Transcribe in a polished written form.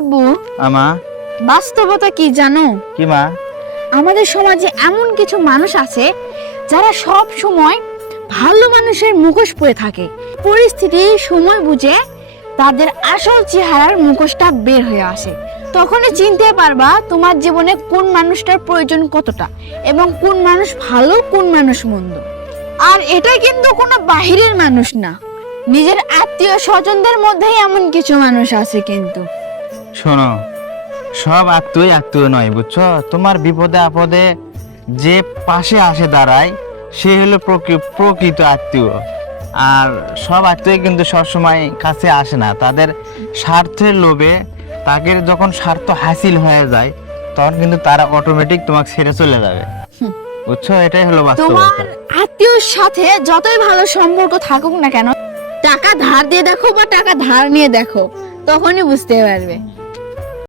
আব্বু, আমা বাস্তবতা কি জানো? কি মা? আমাদের সমাজে এমন কিছু মানুষ আছে যারা সব সময় ভালো মানুষের মুখোশ পরে থাকে। পরিস্থিতি সময় বুঝে তাদের আসল চেহারার মুখোশটা বের হয়ে আসে। তখনই চিনতে পারবা তোমার জীবনে কোন মানুষটার প্রয়োজন কতটা এবং কোন মানুষ ভালো কোন মানুষ মন্দ। আর এটা কিন্তু কোনো বাহিরের মানুষ না, নিজের আত্মীয় স্বজনদের মধ্যেই এমন কিছু মানুষ আছে। কিন্তু শোনো, সব আত্মীয় নয়, বুঝছো? তোমার বিপদে আপদে যে পাশে আসে দাঁড়ায় সে হলো প্রকৃত আত্মীয়। আর সব আত্মীয় কিন্তু সবসময় কাছে আসে না, তাদের স্বার্থের লোভে তাকে যখন স্বার্থ হাসিল হয়ে যায় তখন কিন্তু তারা অটোমেটিক তোমাকে ছেড়ে চলে যাবে, বুঝছো? এটাই হলো তোমার বাস্তবতা। আত্মীয়র সাথে যতই ভালো সম্পর্ক থাকুক না কেন, টাকা ধার দিয়ে দেখো বা টাকা ধার নিয়ে দেখো, তখনই বুঝতে পারবে